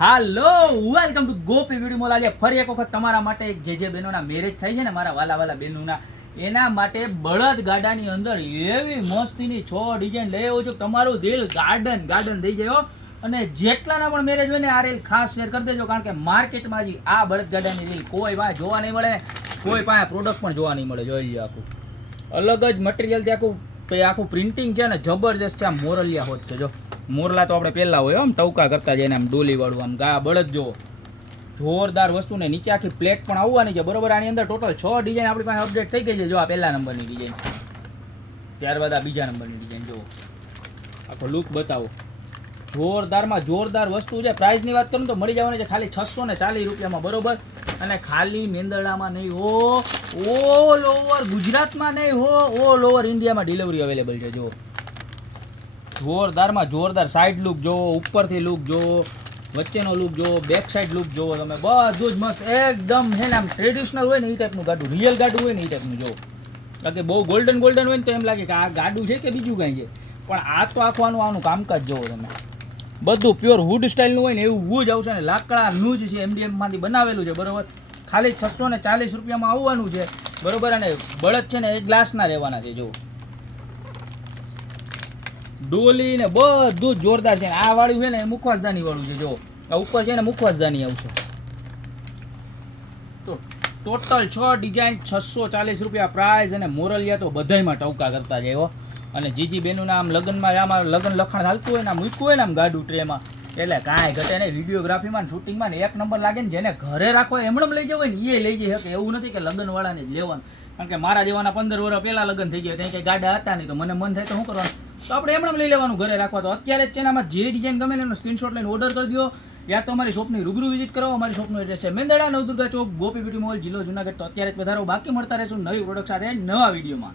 Hello welcome to Gopi video mall. આજે ફરી એક વખત તમારા માટે એક જે બહેનોના મેરેજ થાય છે ને, મારા વાલા બહેનોના, એના માટે બળદ ગાડાની અંદર એવી મસ્તીની 6 ડિઝાઇન લઈ આવ્યો છું. તમારું દિલ ગાર્ડન થઈ જાય. અને જેટલાના પણ મેરેજ હોય ને આ રીલ ખાસ શેર કરી દેજો, કારણ કે માર્કેટમાં હજી આ બળદ ગાડાની રીલ કોઈ પાસે જોવા નહીં મળે, કોઈ પાસે પ્રોડક્ટ પણ જોવા નહીં મળે. જોઈ લો, આખું અલગ જ મટીરિયલથી આખું પ્રિન્ટિંગ છે ને જબરજસ્ત છે. આમ મોરલિયા હોત છે. જો મોરલા તો આપણે પહેલા હોય આમ ટવકા કરતા જઈને આમ ડોલી વાળું આમ ગા બળદ જો જોરદાર વસ્તુ ને નીચે આખી પ્લેટ પણ આવવાની છે બરોબર. આની અંદર ટોટલ 6 ડિઝાઇન આપણી પાસે અપડેટ થઈ ગઈ છે. જો આ પહેલા નંબરની ડિઝાઇન, ત્યારબાદ આ બીજા નંબરની ડિઝાઇન. જો આખો લુક બતાવો. જોરદારમાં જોરદાર વસ્તુ છે. પ્રાઇસની વાત કરું તો મળી જવાની છે ખાલી 640 રૂપિયામાં બરોબર. અને ખાલી મેંદરડામાં નહીં હો, ઓલ ઓવર ગુજરાતમાં નહીં હો, ઓલ ઓવર ઇન્ડિયામાં ડિલિવરી અવેલેબલ છે. જો જોરદારમાં જોરદાર સાઈડ લુક જોવો, ઉપરથી લુક જોવો, વચ્ચેનો લુક જોવો, બેક સાઈડ લુક જોવો. તમે બધું જ મસ્ત એકદમ છે ને આમ ટ્રેડિશનલ હોય ને એ ટાઈપનું ગાડું, રિયલ ગાડું હોય ને એ ટાઈપનું જોવો. કારણ કે બહુ ગોલ્ડન હોય ને તો એમ લાગે કે આ ગાડું છે કે બીજું કાંઈ છે, પણ આ તો આનું કામકાજ જોવો તમે. બધું પ્યોર વુડ સ્ટાઇલનું હોય ને એવું જ આવશે ને, લાકડાનું જ છે, એમડીએમમાંથી બનાવેલું છે બરોબર. ખાલી 640 રૂપિયામાં આવવાનું છે બરોબર. અને બળદ છે ને એ ગ્લાસના રહેવાના છે. જો ડોલી ને બધું જ જોરદાર છે. આ વાળું છે ને એ મુખવાસદાની વાળું છે. જો આ ઉપર છે ને મુખવાસદાની આવશે. તો ટોટલ 6 ડિઝાઇન 640 રૂપિયા પ્રાઇસ. અને મોરલિયા તો બધાયમાં ટવકા કરતા જાય. અને જીજી બેનુના આમ લગ્નમાં આમાં લગ્ન લખાણ હાલતું હોય ને આમ મૂક્યું હોય ને આમ ગાડું ટ્રેમાં, એટલે કાંઈ ઘટે નહીં. વિડીયોગ્રાફીમાં શૂટિંગમાં ને એક નંબર લાગે ને. જેને ઘરે રાખો એમણે લઈ જવું હોય ને એ લઈ જઈ શકે. એવું નથી કે લગ્નવાળાને જ લેવાનું. કારણ કે મારા જેવાના 15 વર્ષ પહેલાં લગ્ન થઈ ગયા, ત્યાં કંઈ ગાડા હતા નહીં, તો મને મન થાય તો શું કરવાનું, તો આપણે એમણે લઈ લેવાનું ઘરે રાખવા. તો અત્યારે જ ચેનામાં જે ડિઝાઇન ગમે એનો સ્ક્રીનશોટ લઈને ઓર્ડર કરી દો, યા તો અમારી શોપની રૂબરૂ વિઝિટ કરો. અમારી શોપનું એડ્રેસ છે મેંદરડા, નવદુર્ગા ચોક, ગોપી બ્યુટી મોલ, જિલ્લો જુનાગઢ. તો અત્યારે જ વધારો, બાકી મળતા રહેશું નવી પ્રોડક્ટ સાથે નવા વિડીયોમાં.